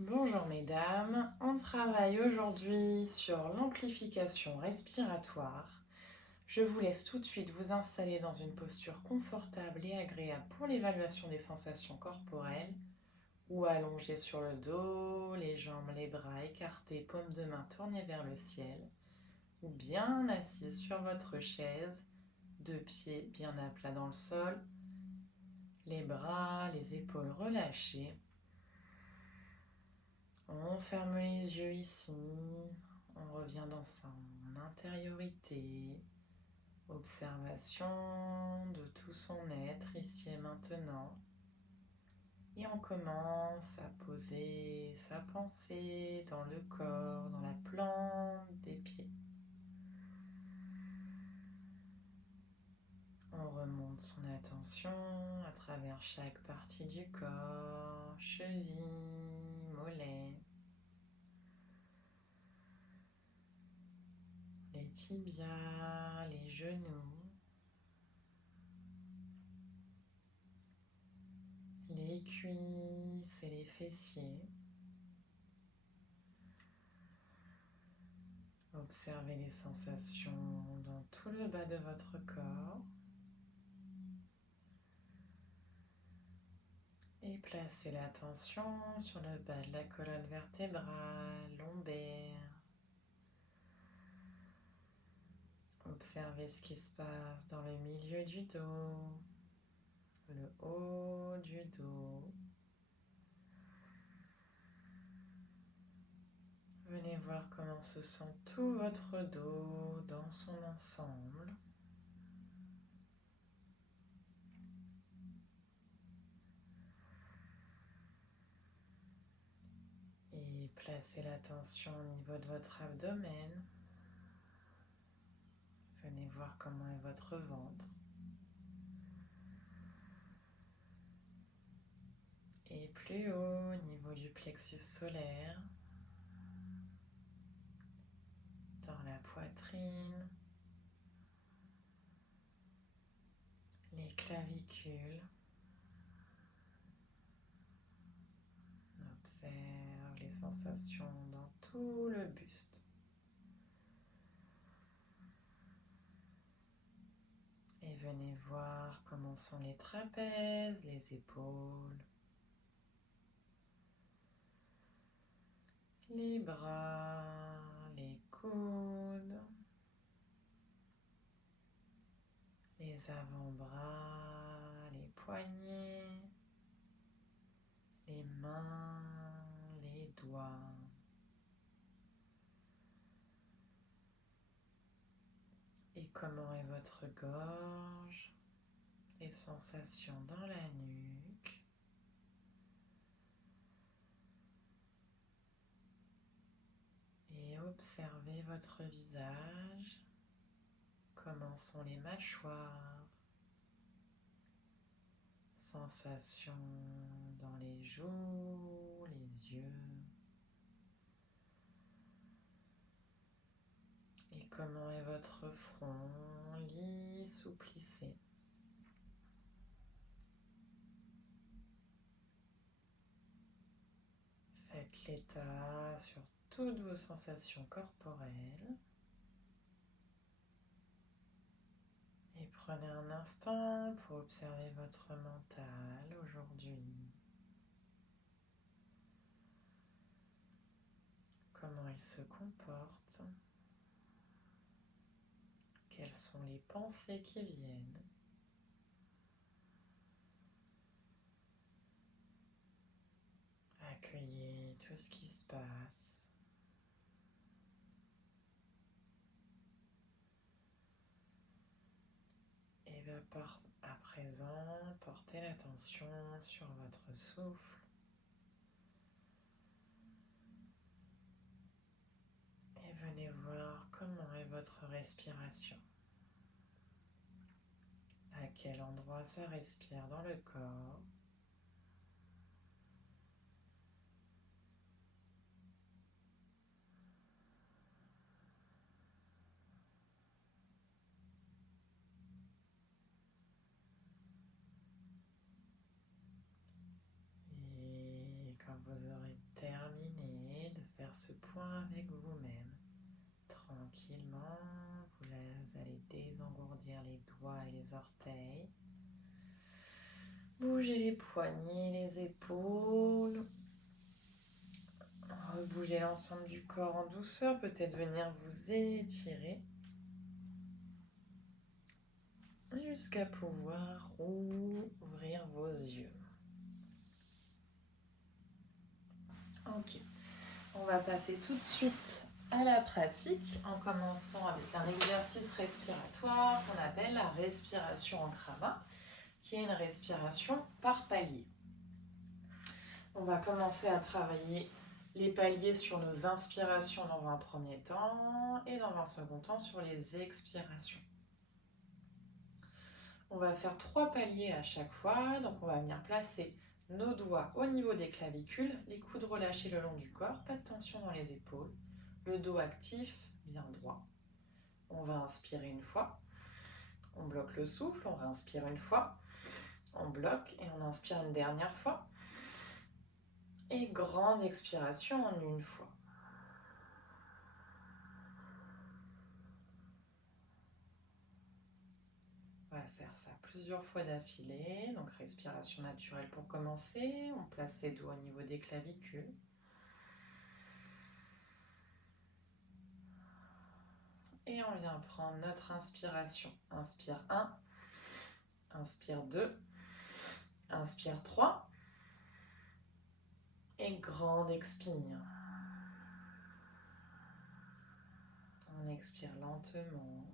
Bonjour mesdames, on travaille aujourd'hui sur l'amplification respiratoire. Je vous laisse tout de suite vous installer dans une posture confortable et agréable pour l'évaluation des sensations corporelles ou allongé sur le dos, les jambes, les bras écartés, paumes de main tournées vers le ciel ou bien assise sur votre chaise, deux pieds bien à plat dans le sol, les bras, les épaules relâchées. On ferme les yeux ici, on revient dans son intériorité, observation de tout son être ici et maintenant. Et on commence à poser sa pensée dans le corps, dans la plante des pieds. On remonte son attention à travers chaque partie du corps, cheville, mollet, les tibias, les genoux, les cuisses et les fessiers. Observez les sensations dans tout le bas de votre corps. Et placez l'attention sur le bas de la colonne vertébrale, lombaire. Observez ce qui se passe dans le milieu du dos, le haut du dos. Venez voir comment se sent tout votre dos dans son ensemble. Et placez l'attention au niveau de votre abdomen. Venez voir comment est votre ventre. Et plus haut, au niveau du plexus solaire, dans la poitrine, les clavicules. On observe les sensations dans tout le buste. Et venez voir comment sont les trapèzes, les épaules, les bras, les coudes, les avant-bras, les poignets, les mains, les doigts. Et comment est votre gorge, les sensations dans la nuque. Et observez votre visage, comment sont les mâchoires, sensations dans les joues, les yeux. Et comment est votre front, lisse ou plissé. Faites l'état sur toutes vos sensations corporelles. Et prenez un instant pour observer votre mental aujourd'hui. Comment il se comporte. Quelles sont les pensées qui viennent. Accueillez tout ce qui se passe. Et bien à présent, portez l'attention sur votre souffle. Et venez voir comment est votre respiration. À quel endroit ça respire dans le corps. Et quand vous aurez terminé ce point avec vous-même. Tranquillement, vous allez désengourdir les doigts et les orteils. Bougez les poignets, les épaules. Bougez l'ensemble du corps en douceur, peut-être venir vous étirer. Jusqu'à pouvoir ouvrir vos yeux. Ok, on va passer tout de suite à la pratique en commençant avec un exercice respiratoire qu'on appelle la respiration en krama, qui est une respiration par palier. On va commencer à travailler les paliers sur nos inspirations dans un premier temps et dans un second temps sur les expirations. On va faire 3 paliers à chaque fois, donc on va venir placer nos doigts au niveau des clavicules, les coudes relâchés le long du corps, pas de tension dans les épaules, le dos actif, bien droit. On va inspirer une fois, on bloque le souffle, on réinspire une fois, on bloque et on inspire une dernière fois. Et grande expiration en une fois. On va faire ça plusieurs fois d'affilée. Donc respiration naturelle pour commencer. On place ses doigts au niveau des clavicules. Et on vient prendre notre inspiration. Inspire 1, inspire 2, inspire 3. Et grande expire. On expire lentement.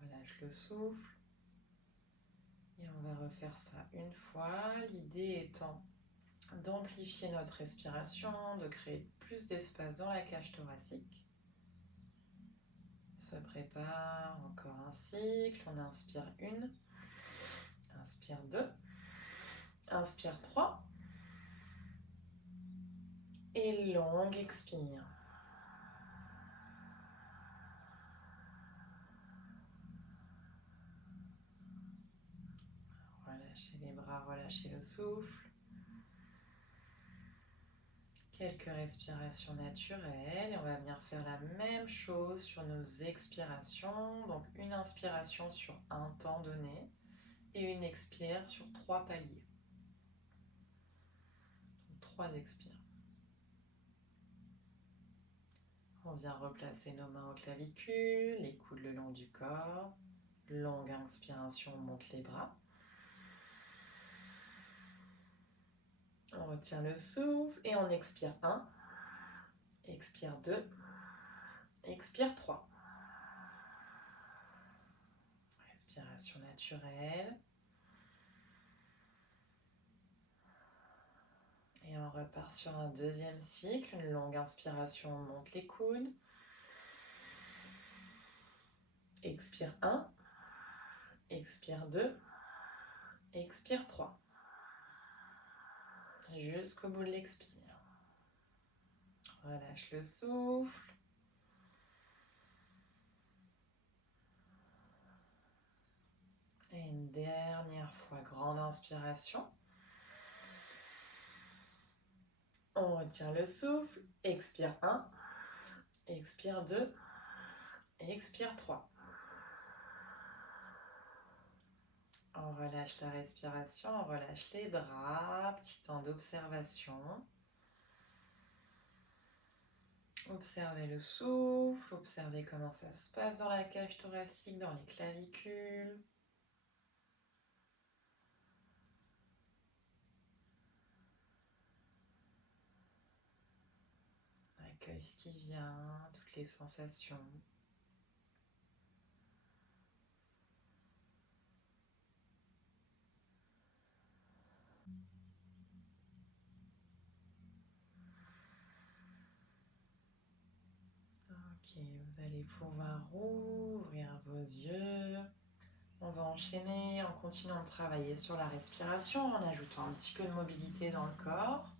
On relâche le souffle. Et on va refaire ça une fois. L'idée étant d'amplifier notre respiration, de créer plus d'espace dans la cage thoracique. Se prépare encore un cycle. On inspire 1, inspire 2, inspire 3 et longue expire. Relâchez les bras, relâchez le souffle. Quelques respirations naturelles et on va venir faire la même chose sur nos expirations. Donc une inspiration sur un temps donné et une expire sur 3 paliers. 3 expires. On vient replacer nos mains aux clavicules, les coudes le long du corps. Longue inspiration, on monte les bras. On retient le souffle et on expire 1, expire 2, expire 3. Respiration naturelle. Et on repart sur un deuxième cycle. Une longue inspiration, on monte les coudes. Expire 1, expire 2, expire 3. Jusqu'au bout de l'expire. Relâche le souffle. Et une dernière fois, grande inspiration. On retient le souffle. Expire 1, expire 2, expire 3. On relâche la respiration, on relâche les bras, petit temps d'observation. Observez le souffle, observez comment ça se passe dans la cage thoracique, dans les clavicules. Accueille ce qui vient, toutes les sensations. Ok, vous allez pouvoir ouvrir vos yeux. On va enchaîner en continuant de travailler sur la respiration, en ajoutant un petit peu de mobilité dans le corps.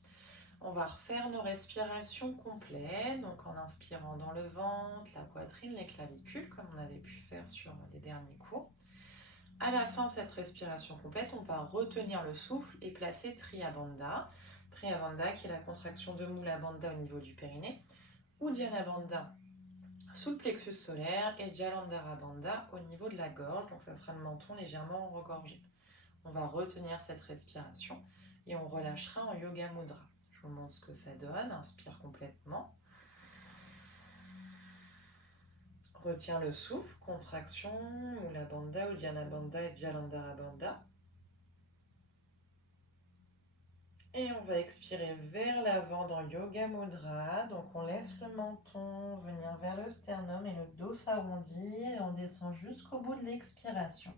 On va refaire nos respirations complètes, donc en inspirant dans le ventre, la poitrine, les clavicules, comme on avait pu faire sur les derniers cours. À la fin de cette respiration complète, on va retenir le souffle et placer Triabandha. Triya Bandha qui est la contraction de Mula Bandha au niveau du périnée, Uddiyana Bandha sous le plexus solaire et Jalandhara Bandha au niveau de la gorge, donc ça sera le menton légèrement regorgé. On va retenir cette respiration et on relâchera en Yoga Mudra. Je vous montre ce que ça donne. Inspire complètement. Retiens le souffle, contraction, Mula Bandha, Uddiyana Bandha et Jalandhara Bandha. Et on va expirer vers l'avant dans Yoga Mudra. Donc on laisse le menton venir vers le sternum et le dos s'arrondir et on descend jusqu'au bout de l'expiration.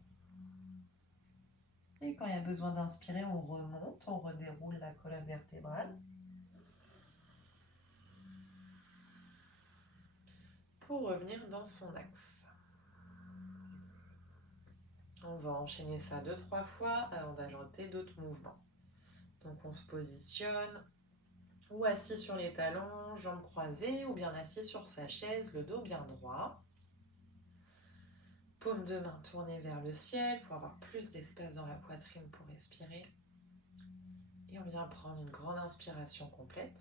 Et quand il y a besoin d'inspirer, on remonte, on redéroule la colonne vertébrale. Pour revenir dans son axe. On va enchaîner ça 2-3 fois avant d'ajouter d'autres mouvements. Donc on se positionne ou assis sur les talons, jambes croisées, ou bien assis sur sa chaise, le dos bien droit. Paume de main tournée vers le ciel pour avoir plus d'espace dans la poitrine pour respirer. Et on vient prendre une grande inspiration complète.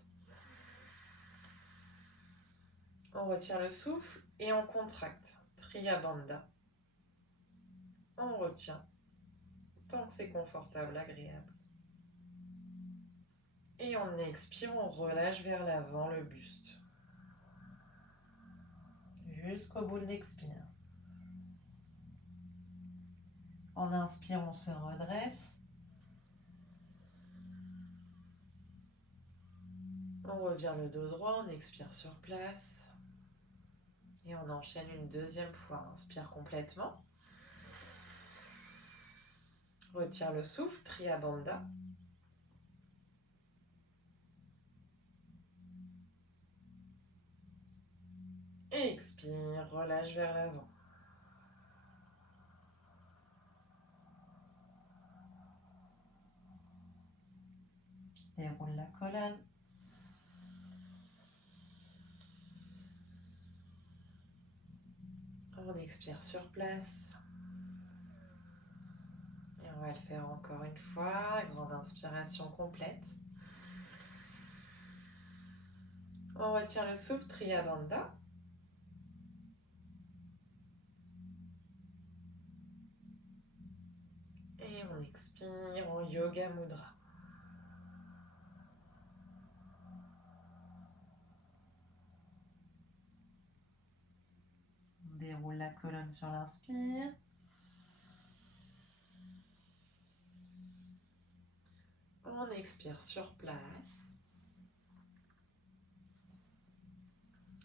On retire le souffle et on contracte. Triya Bandha. On retient tant que c'est confortable, agréable. Et on expire, on relâche vers l'avant le buste. Jusqu'au bout de l'expire. En inspire, on se redresse. On revient le dos droit, on expire sur place. Et on enchaîne une deuxième fois. Inspire complètement. Retire le souffle, Triya Bandha. Et expire, relâche vers l'avant. Déroule la colonne. On expire sur place. Et on va le faire encore une fois. Grande inspiration complète. On retire le souffle, Triya Bandha. Et on expire en Yoga Mudra. On déroule la colonne sur l'inspire. On expire sur place.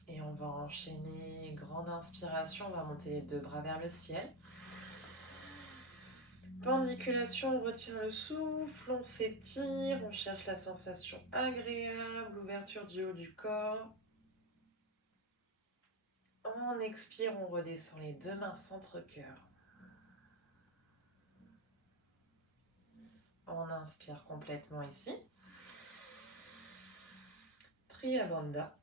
Et on va enchaîner, grande inspiration, on va monter les deux bras vers le ciel. Pendiculation, on retire le souffle, on s'étire, on cherche la sensation agréable, ouverture du haut du corps. On expire, on redescend les deux mains centre-cœur. On inspire complètement ici. Triya Bandha.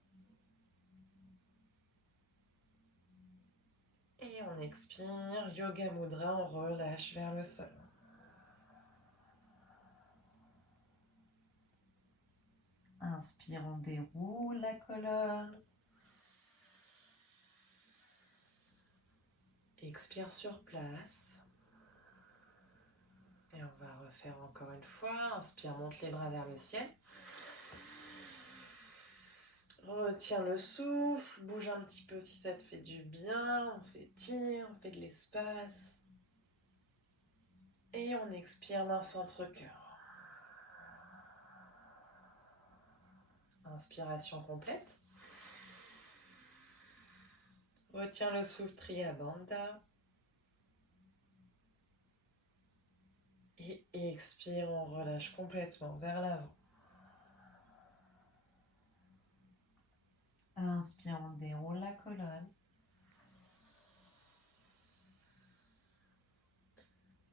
Et on expire, Yoga Mudra, on relâche vers le sol. Inspire, on déroule la colonne. Expire sur place. Et on va refaire encore une fois. Inspire, monte les bras vers le ciel. Retiens le souffle, bouge un petit peu si ça te fait du bien. On s'étire, on fait de l'espace. Et on expire main centre-cœur. Inspiration complète. Retiens le souffle, Triya Bandha. Et expire, on relâche complètement vers l'avant. Inspire, on déroule la colonne.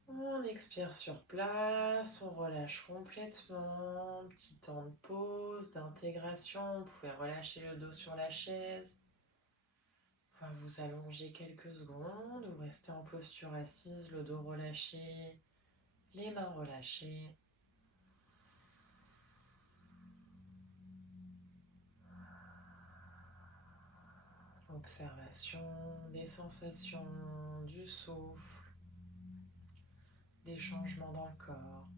On expire sur place, on relâche complètement. Petit temps de pause, d'intégration. Vous pouvez relâcher le dos sur la chaise. Vous pouvez vous allonger quelques secondes ou rester en posture assise, le dos relâché, les mains relâchées. Observation des sensations, du souffle, des changements dans le corps.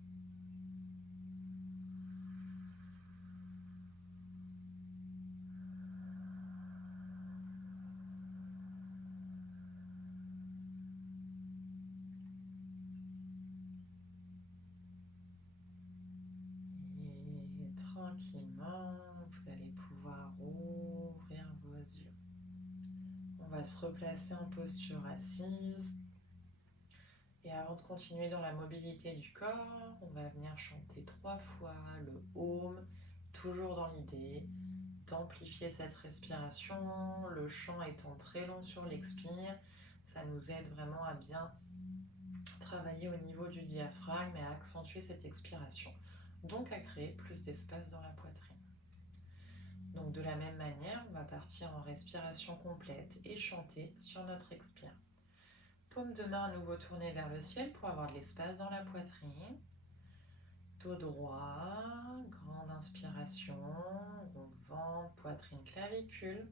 Et tranquillement, vous allez pouvoir ouvrir vos yeux. On va se replacer en posture assise. Et avant de continuer dans la mobilité du corps, on va venir chanter 3 fois le Om, toujours dans l'idée d'amplifier cette respiration, le chant étant très long sur l'expire. Ça nous aide vraiment à bien travailler au niveau du diaphragme et à accentuer cette expiration, donc à créer plus d'espace dans la poitrine. Donc de la même manière, on va partir en respiration complète et chanter sur notre expire. Paume de main à nouveau tournée vers le ciel pour avoir de l'espace dans la poitrine. Dos droit, grande inspiration, on ventre, poitrine, clavicule.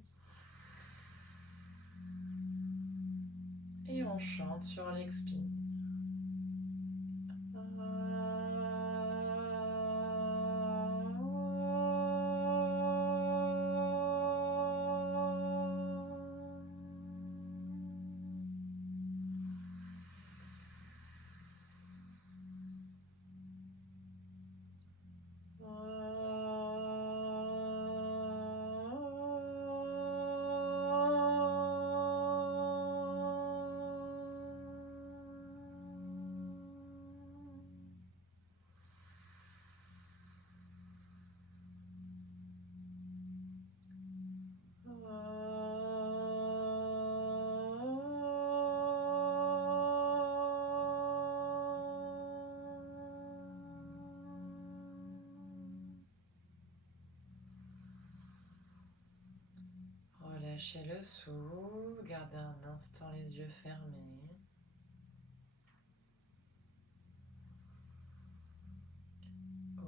Et on chante sur l'expire. Relâchez le souffle, gardez un instant les yeux fermés.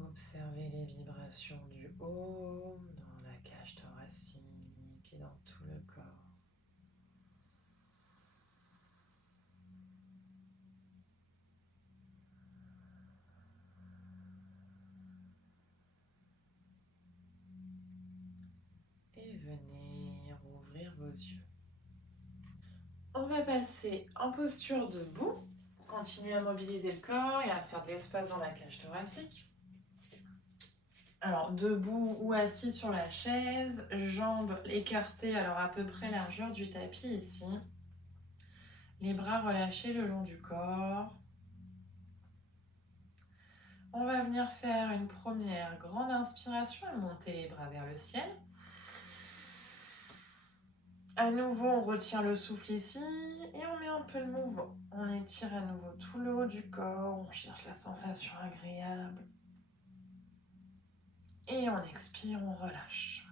Observez les vibrations du Om dans la cage thoracique et dans tout le corps. Et venez rouvrir vos yeux. On va passer en posture debout. Continuez à mobiliser le corps et à faire de l'espace dans la cage thoracique. Alors, debout ou assis sur la chaise, jambes écartées, alors à peu près largeur du tapis ici. Les bras relâchés le long du corps. On va venir faire une première grande inspiration et monter les bras vers le ciel. À nouveau, on retient le souffle ici et on met un peu de mouvement. On étire à nouveau tout le haut du corps, on cherche la sensation agréable. Et on expire, on relâche.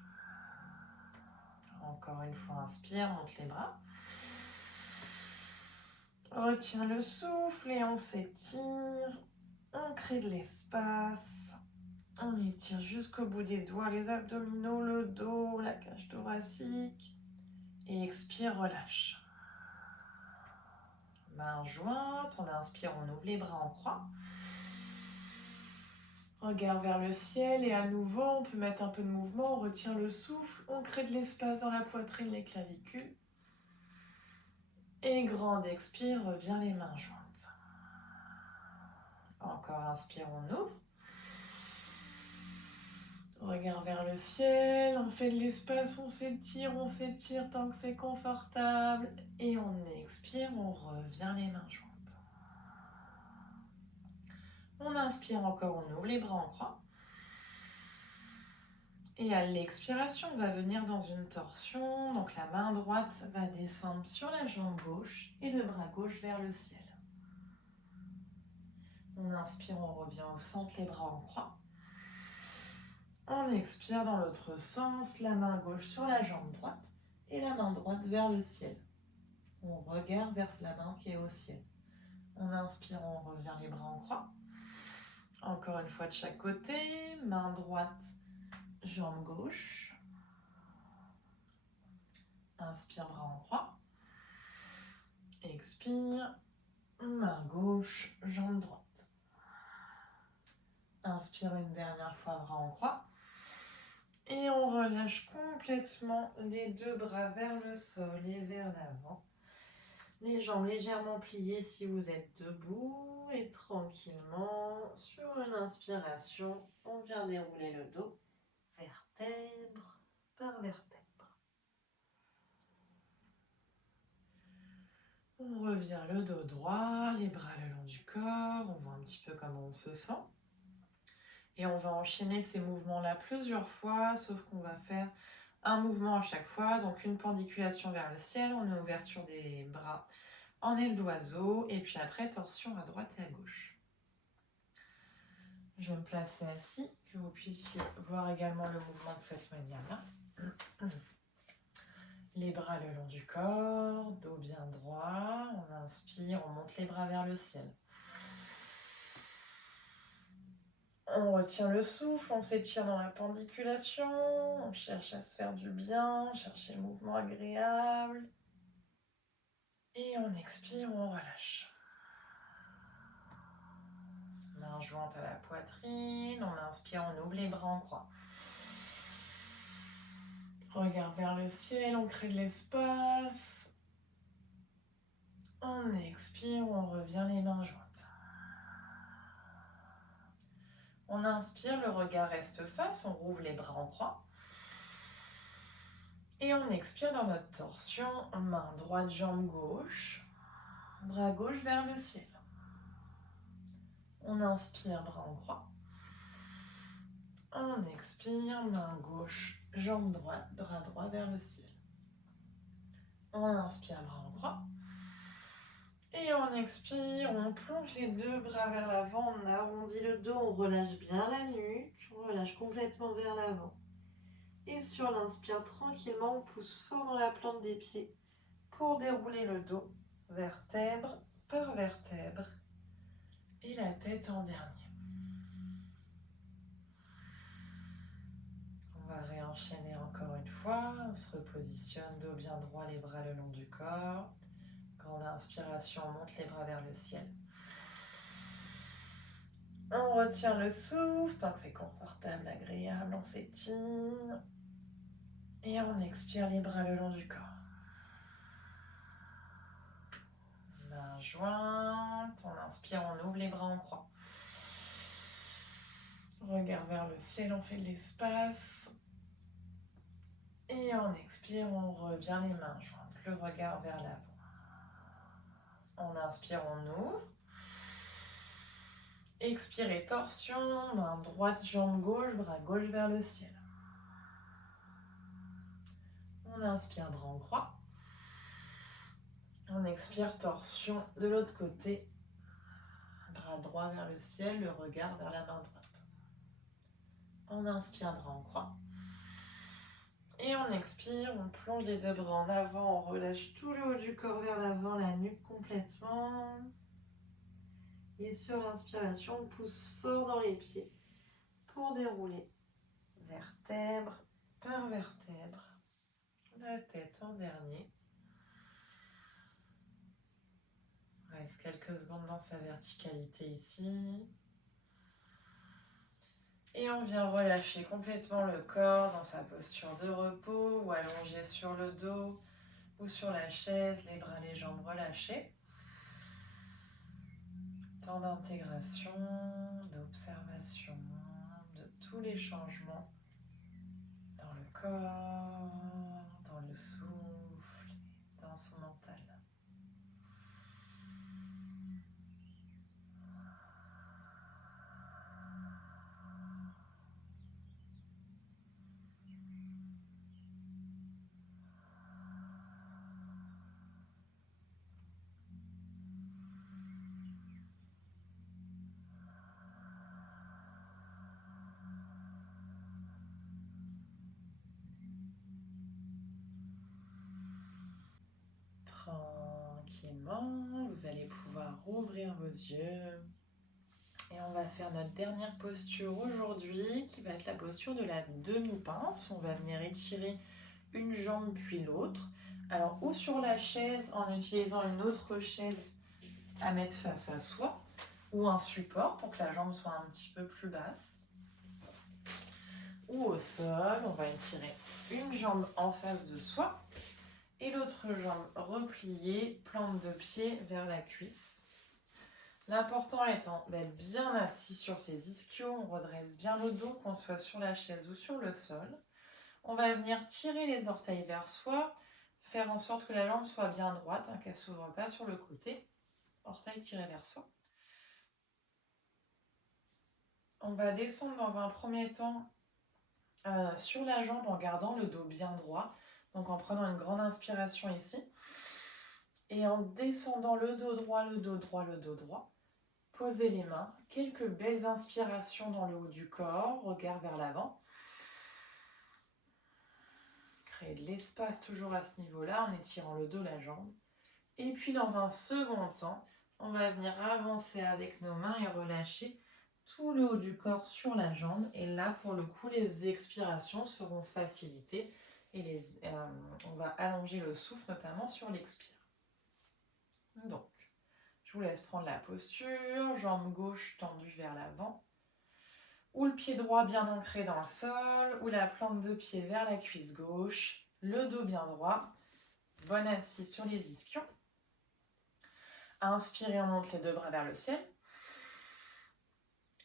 Encore une fois, inspire, monte les bras. Retiens le souffle et on s'étire. On crée de l'espace. On étire jusqu'au bout des doigts, les abdominaux, le dos, la cage thoracique. Et expire, relâche. Mains jointes, on inspire, on ouvre les bras en croix. Regard vers le ciel et à nouveau, on peut mettre un peu de mouvement, on retient le souffle, on crée de l'espace dans la poitrine, les clavicules. Et grande expire, revient les mains jointes. Encore inspire, on ouvre. Regard vers le ciel, on fait de l'espace, on s'étire tant que c'est confortable. Et on expire, on revient les mains jointes. On inspire encore, on ouvre les bras en croix. Et à l'expiration, on va venir dans une torsion. Donc la main droite va descendre sur la jambe gauche et le bras gauche vers le ciel. On inspire, on revient au centre, les bras en croix. On expire dans l'autre sens, la main gauche sur la jambe droite et la main droite vers le ciel. On regarde vers la main qui est au ciel. On inspire, on revient les bras en croix. Encore une fois de chaque côté, main droite, jambe gauche. Inspire, bras en croix. Expire, main gauche, jambe droite. Inspire une dernière fois, bras en croix. Et on relâche complètement les deux bras vers le sol et vers l'avant. Les jambes légèrement pliées si vous êtes debout. Et tranquillement, sur une inspiration, on vient dérouler le dos, vertèbre par vertèbre. On revient le dos droit, les bras le long du corps. On voit un petit peu comment on se sent. Et on va enchaîner ces mouvements-là plusieurs fois, sauf qu'on va faire un mouvement à chaque fois. Donc une pendiculation vers le ciel, une ouverture des bras en aile d'oiseau, et puis après torsion à droite et à gauche. Je vais me placer assis, que vous puissiez voir également le mouvement de cette manière-là. Les bras le long du corps, dos bien droit. On inspire, on monte les bras vers le ciel. On retient le souffle, on s'étire dans la pendiculation, on cherche à se faire du bien, chercher le mouvement agréable. Et on expire, on relâche. Main jointe à la poitrine, on inspire, on ouvre les bras en croix. Regard vers le ciel, on crée de l'espace. On expire, on revient les mains jointes. On inspire, le regard reste face, on rouvre les bras en croix. Et on expire dans notre torsion, main droite, jambe gauche, bras gauche vers le ciel. On inspire, bras en croix. On expire, main gauche, jambe droite, bras droit vers le ciel. On inspire, bras en croix. Et on expire, on plonge les deux bras vers l'avant, on arrondit le dos, on relâche bien la nuque, on relâche complètement vers l'avant. Et sur l'inspire, tranquillement, on pousse fort dans la plante des pieds pour dérouler le dos, vertèbre par vertèbre, et la tête en dernier. On va réenchaîner encore une fois, on se repositionne, dos bien droit, les bras le long du corps. Grande inspiration, on monte les bras vers le ciel. On retient le souffle, tant que c'est confortable, agréable, on s'étire. Et on expire les bras le long du corps. Main jointe, on inspire, on ouvre les bras en croix. Regard vers le ciel, on fait de l'espace. Et on expire, on revient les mains jointes, le regard vers l'avant. On inspire, on ouvre. Expirez, torsion, main droite, jambe gauche, bras gauche vers le ciel. On inspire, bras en croix. On expire, torsion de l'autre côté. Bras droit vers le ciel, le regard vers la main droite. On inspire, bras en croix. Et on expire, on plonge les deux bras en avant, on relâche tout le haut du corps vers l'avant, la nuque complètement. Et sur l'inspiration, on pousse fort dans les pieds pour dérouler vertèbre par vertèbre. La tête en dernier. On reste quelques secondes dans sa verticalité ici. Et on vient relâcher complètement le corps dans sa posture de repos ou allongé sur le dos ou sur la chaise, les bras, les jambes relâchés. Temps d'intégration, d'observation de tous les changements dans le corps, dans le souffle, dans son mental. Tranquillement, vous allez pouvoir rouvrir vos yeux. Et on va faire notre dernière posture aujourd'hui, qui va être la posture de la demi-pince. On va venir étirer une jambe puis l'autre. Alors, ou sur la chaise en utilisant une autre chaise à mettre face à soi, ou un support pour que la jambe soit un petit peu plus basse. Ou au sol, on va étirer une jambe en face de soi et l'autre jambe repliée, plante de pied vers la cuisse. L'important étant d'être bien assis sur ses ischios, on redresse bien le dos, qu'on soit sur la chaise ou sur le sol. On va venir tirer les orteils vers soi, faire en sorte que la jambe soit bien droite, qu'elle ne s'ouvre pas sur le côté. Orteils tirés vers soi. On va descendre dans un premier temps sur la jambe en gardant le dos bien droit. Donc en prenant une grande inspiration ici. Et en descendant le dos droit, le dos droit, le dos droit. Posez les mains. Quelques belles inspirations dans le haut du corps. Regard vers l'avant. Créer de l'espace toujours à ce niveau-là en étirant le dos, la jambe. Et puis dans un second temps, on va venir avancer avec nos mains et relâcher tout le haut du corps sur la jambe. Et là, pour le coup, les expirations seront facilitées. Et on va allonger le souffle, notamment sur l'expire. Donc, je vous laisse prendre la posture. Jambe gauche tendue vers l'avant. Ou le pied droit bien ancré dans le sol. Ou la plante de pied vers la cuisse gauche. Le dos bien droit. Bonne assise sur les ischions. Inspirez, on monte les deux bras vers le ciel.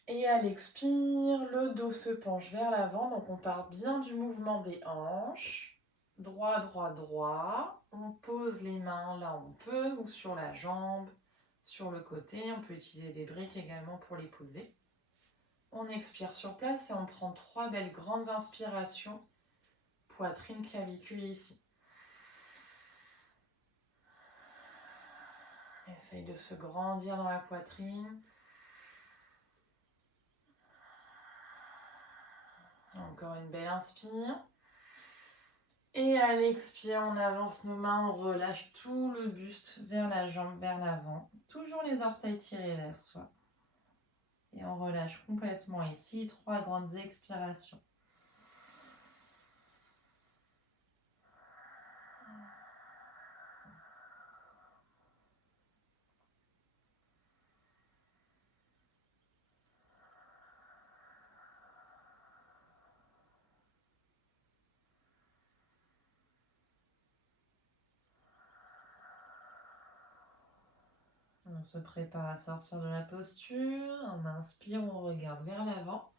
Et à l'expire, le dos se penche vers l'avant. Donc on part bien du mouvement des hanches. Droit, droit, droit. On pose les mains là où on peut, ou sur la jambe, sur le côté. On peut utiliser des briques également pour les poser. On expire sur place et on prend 3 belles grandes inspirations. Poitrine, clavicule ici. Essaye de se grandir dans la poitrine. Encore une belle inspire. Et à l'expire, on avance nos mains, on relâche tout le buste vers la jambe, vers l'avant. Toujours les orteils tirés vers soi. Et on relâche complètement ici. 3 grandes expirations. On se prépare à sortir de la posture. On inspire, on regarde vers l'avant.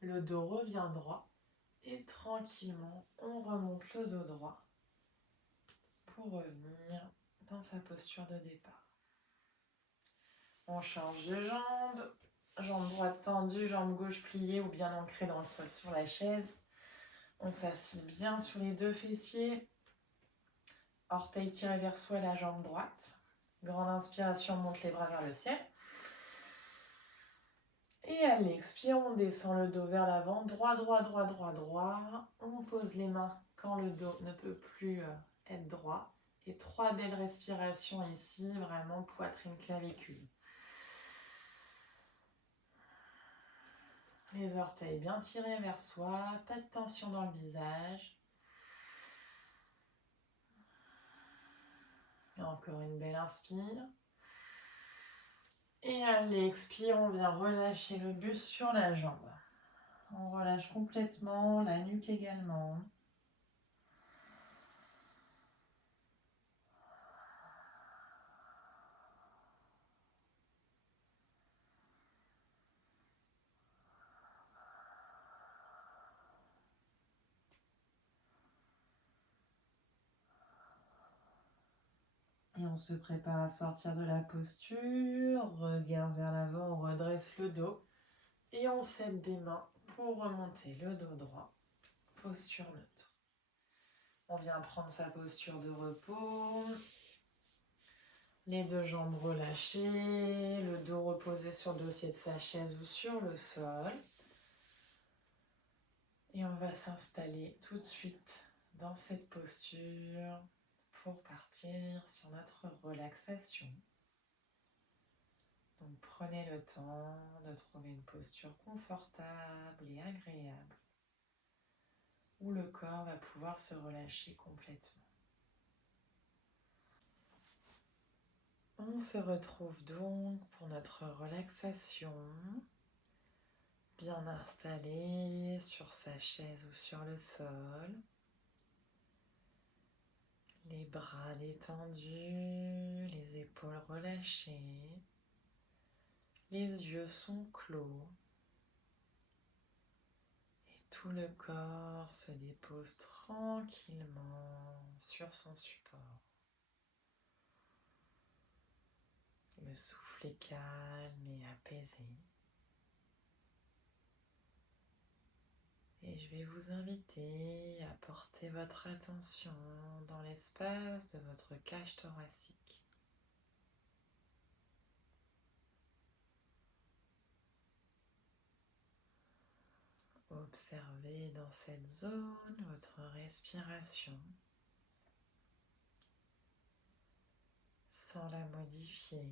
Le dos revient droit. Et tranquillement, on remonte le dos droit pour revenir dans sa posture de départ. On change de jambe. Jambe droite tendue, jambe gauche pliée ou bien ancrée dans le sol sur la chaise. On s'assied bien sur les 2 fessiers. Orteil tiré vers soi, la jambe droite. Grande inspiration, on monte les bras vers le ciel. Et à l'expire, on descend le dos vers l'avant. Droit, droit, droit, droit, droit. On pose les mains quand le dos ne peut plus être droit. Et 3 belles respirations ici, vraiment poitrine, clavicule. Les orteils bien tirés vers soi, pas de tension dans le visage. Et encore une belle inspire. Et à l'expire, on vient relâcher le buste sur la jambe. On relâche complètement, la nuque également. Et on se prépare à sortir de la posture. Regard vers l'avant, on redresse le dos. Et on s'aide des mains pour remonter le dos droit. Posture neutre. On vient prendre sa posture de repos. Les 2 jambes relâchées. Le dos reposé sur le dossier de sa chaise ou sur le sol. Et on va s'installer tout de suite dans cette posture pour partir sur notre relaxation. Donc prenez le temps de trouver une posture confortable et agréable où le le corps va pouvoir se relâcher complètement. On se retrouve donc pour notre relaxation, bien installé sur sa chaise ou sur le sol, les bras détendus, les épaules relâchées, les yeux sont clos et tout le corps se dépose tranquillement sur son support. Le souffle est calme et apaisé. Et je vais vous inviter à porter votre attention dans l'espace de votre cage thoracique. Observez dans cette zone votre respiration sans la modifier.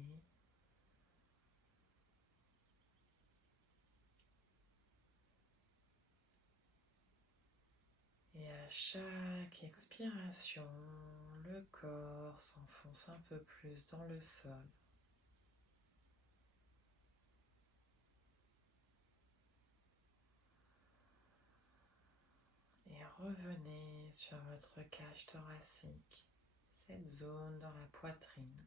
Et à chaque expiration, le corps s'enfonce un peu plus dans le sol. Et revenez sur votre cage thoracique, cette zone dans la poitrine.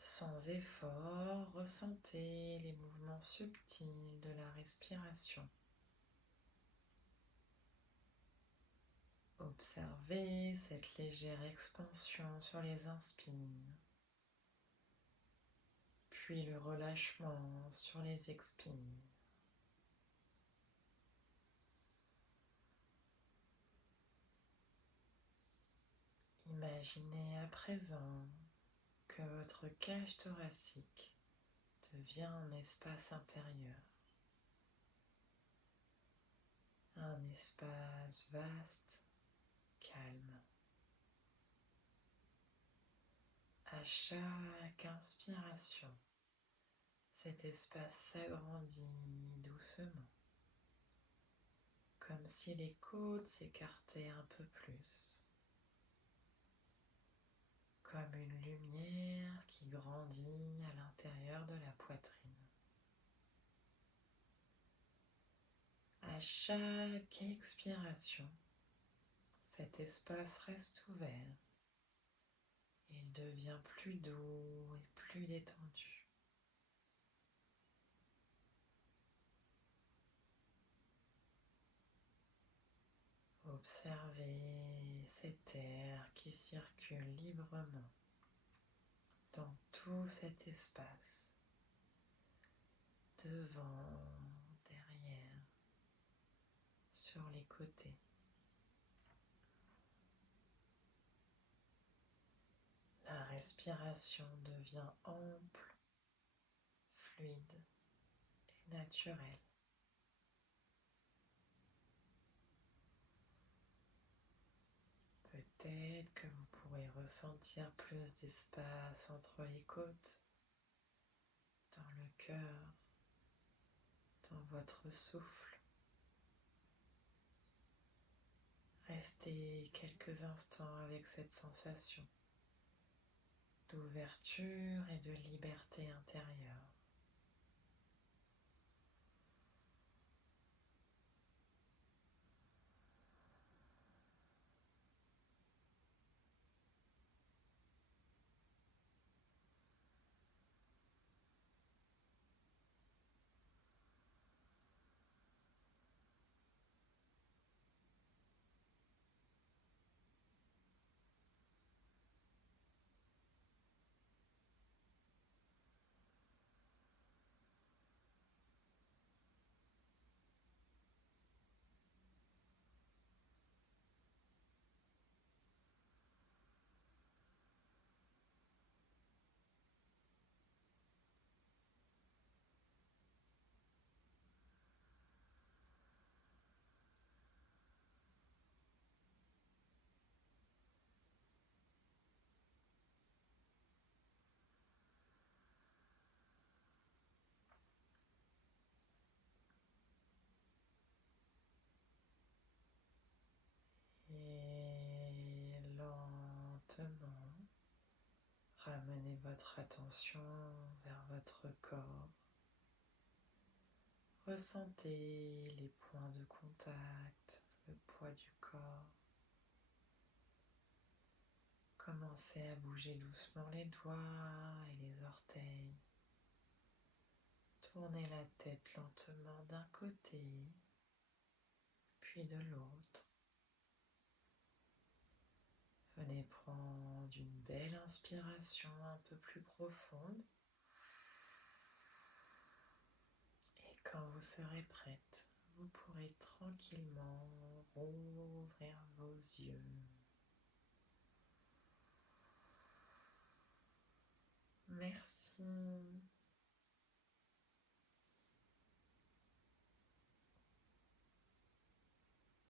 Sans effort, ressentez les mouvements subtils de la respiration. Observez cette légère expansion sur les inspires, puis le relâchement sur les expires. Imaginez à présent que votre cage thoracique devient un espace intérieur, un espace vaste, calme. À chaque inspiration, cet espace s'agrandit doucement, comme si les côtes s'écartaient un peu plus, comme une lumière qui grandit à l'intérieur de la poitrine. À chaque expiration, cet espace reste ouvert. Il devient plus doux et plus détendu. Observez cet air qui circule librement dans tout cet espace, devant, derrière, sur les côtés. La respiration devient ample, fluide et naturelle. Peut-être que vous pourrez ressentir plus d'espace entre les côtes, dans le cœur, dans votre souffle. Restez quelques instants avec cette sensation d'ouverture et de liberté intérieure. Ramenez votre attention vers votre corps. Ressentez les points de contact, le poids du corps. Commencez à bouger doucement les doigts et les orteils. Tournez la tête lentement d'un côté, puis de l'autre. Venez prendre une belle inspiration un peu plus profonde. Et quand vous serez prête, vous pourrez tranquillement rouvrir vos yeux. Merci.